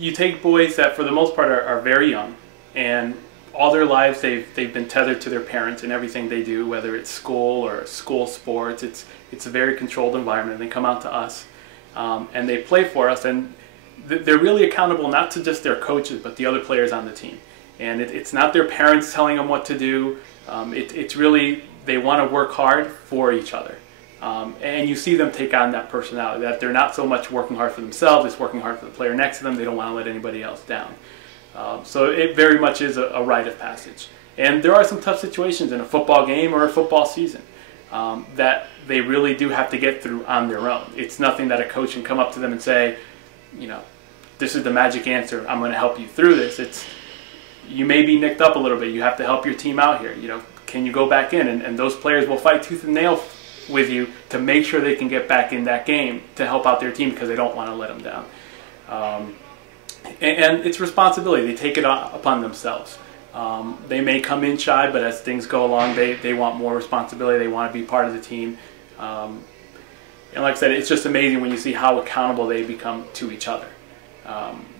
you take boys that for the most part are very young, and all their lives they've been tethered to their parents in everything they do, whether it's school or school sports. It's a very controlled environment, and they come out to us and they play for us, and they're really accountable not to just their coaches but the other players on the team. And it's not their parents telling them what to do. It's really, they want to work hard for each other. And you see them take on that personality, that they're not so much working hard for themselves, it's working hard for the player next to them. They don't want to let anybody else down. So it very much is a rite of passage. And there are some tough situations in a football game or a football season that they really do have to get through on their own. It's nothing that a coach can come up to them and say, you know, this is the magic answer, I'm going to help you through this. It's, you may be nicked up a little bit, you have to help your team out here. You know, can you go back in? And those players will fight tooth and nail with you to make sure they can get back in that game to help out their team because they don't want to let them down. And it's responsibility. They take it upon themselves. They may come in shy, but as things go along, they want more responsibility. They want to be part of the team. And like I said, it's just amazing when you see how accountable they become to each other.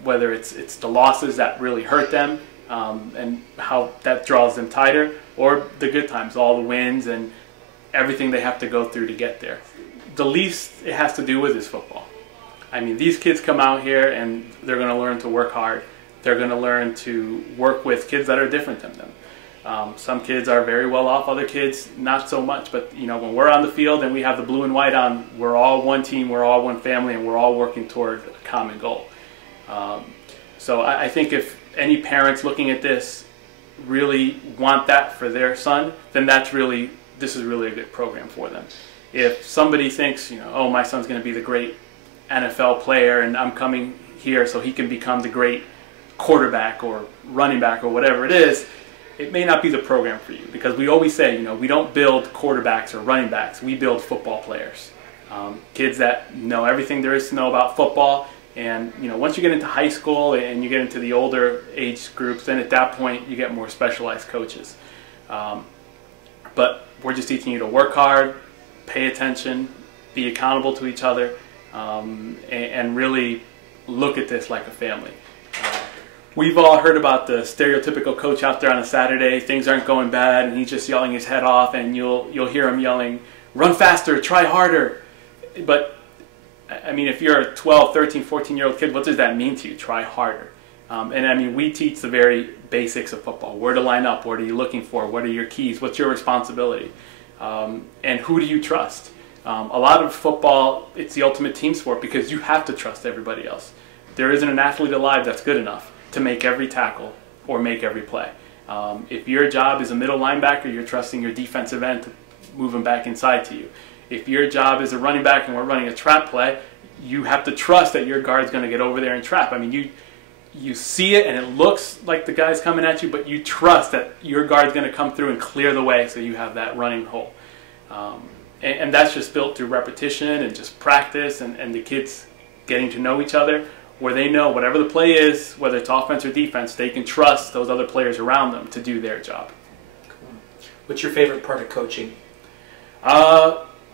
Whether it's the losses that really hurt them and how that draws them tighter, or the good times, all the wins and everything they have to go through to get there. The least it has to do with is football. I mean, these kids come out here and they're going to learn to work hard. They're going to learn to work with kids that are different than them. Some kids are very well off, other kids not so much. But you know, when we're on the field and we have the blue and white on, we're all one team, we're all one family, and we're all working toward a common goal. So I think if any parents looking at this really want that for their son, then this is really a good program for them. If somebody thinks, you know, oh, my son's going to be the great NFL player and I'm coming here so he can become the great quarterback or running back or whatever it is, it may not be the program for you, because we always say, you know, we don't build quarterbacks or running backs, we build football players. Kids that know everything there is to know about football. And you know, once you get into high school and you get into the older age groups, then at that point you get more specialized coaches. But we're just teaching you to work hard, pay attention, be accountable to each other, and really look at this like a family. We've all heard about the stereotypical coach out there on a Saturday, things aren't going bad, and he's just yelling his head off, and you'll hear him yelling, run faster, try harder. But I mean, if you're a 12, 13, 14-year-old kid, what does that mean to you? Try harder. And I mean, we teach the very basics of football. Where to line up, what are you looking for, what are your keys, what's your responsibility, and who do you trust? A lot of football, it's the ultimate team sport because you have to trust everybody else. There isn't an athlete alive that's good enough to make every tackle or make every play. If your job is a middle linebacker, you're trusting your defensive end to move him back inside to you. If your job is a running back and we're running a trap play, you have to trust that your guard's going to get over there and trap. I mean, you see it and it looks like the guy's coming at you, but you trust that your guard's going to come through and clear the way so you have that running hole. And that's just built through repetition and just practice and the kids getting to know each other, where they know whatever the play is, whether it's offense or defense, they can trust those other players around them to do their job. Cool. What's your favorite part of coaching?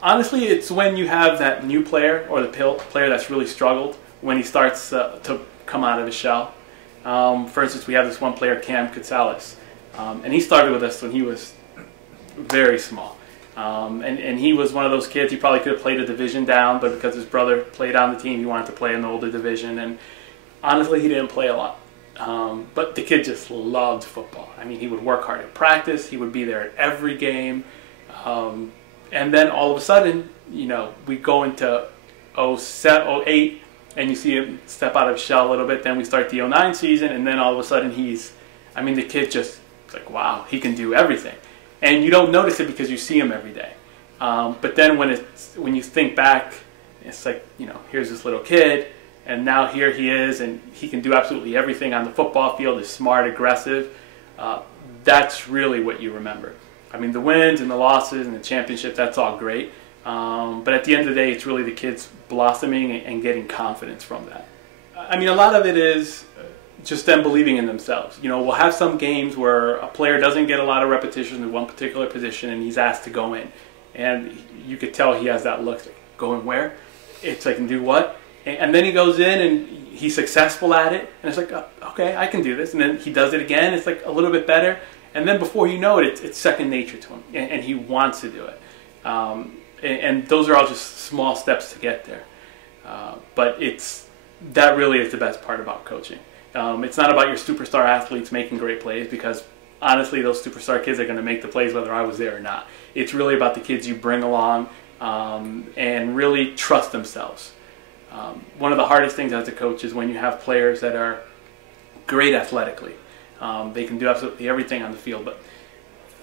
Honestly, it's when you have that new player or the player that's really struggled, when he starts to come out of his shell. For instance, we have this one player, Cam Katsales, and he started with us when he was very small. And he was one of those kids, he probably could have played a division down, but because his brother played on the team, he wanted to play in the older division. And honestly, he didn't play a lot. But the kid just loved football. I mean, he would work hard at practice, he would be there at every game. And then all of a sudden, you know, we go into 07, 08, and you see him step out of his shell a little bit. Then we start the 09 season, and then all of a sudden I mean, the kid just, it's like, wow, he can do everything. And you don't notice it because you see him every day. But then when you think back, it's like, you know, here's this little kid, and now here he is, and he can do absolutely everything on the football field, is smart, aggressive. That's really what you remember. I mean, the wins and the losses and the championship, that's all great. But at the end of the day, it's really the kids blossoming and getting confidence from that. I mean, a lot of it is just them believing in themselves. You know, we'll have some games where a player doesn't get a lot of repetition in one particular position and he's asked to go in. And you could tell he has that look, like, going where? It's like, and do what? And then he goes in and he's successful at it, and it's like, oh, okay, I can do this. And then he does it again, it's like a little bit better. And then before you know it, it's second nature to him, and he wants to do it. And those are all just small steps to get there. But that really is the best part about coaching. It's not about your superstar athletes making great plays, because honestly, those superstar kids are going to make the plays whether I was there or not. It's really about the kids you bring along and really trust themselves. One of the hardest things as a coach is when you have players that are great athletically. They can do absolutely everything on the field, but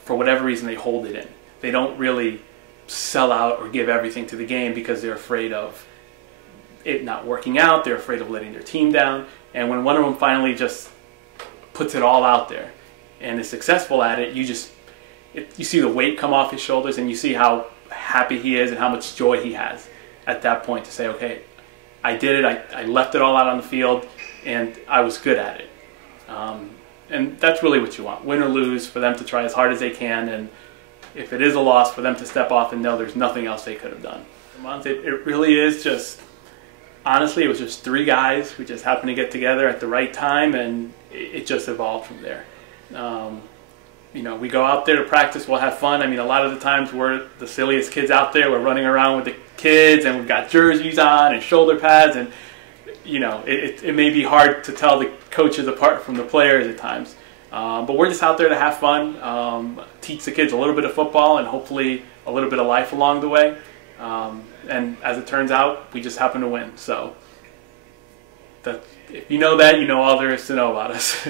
for whatever reason they hold it in. They don't really sell out or give everything to the game because they're afraid of it not working out. They're afraid of letting their team down. And when one of them finally just puts it all out there and is successful at it, you see the weight come off his shoulders, and you see how happy he is and how much joy he has at that point to say, okay, I did it, I left it all out on the field, and I was good at it. And that's really what you want, win or lose, for them to try as hard as they can, and if it is a loss, for them to step off and know there's nothing else they could have done. It really is just, honestly, it was just three guys who just happened to get together at the right time, and it just evolved from there. We go out there to practice, we'll have fun. I mean, a lot of the times we're the silliest kids out there. We're running around with the kids, and we've got jerseys on and shoulder pads, and it may be hard to tell the coaches apart from the players at times. But we're just out there to have fun, teach the kids a little bit of football, and hopefully a little bit of life along the way. And as it turns out, we just happen to win. So if you know that, you know all there is to know about us.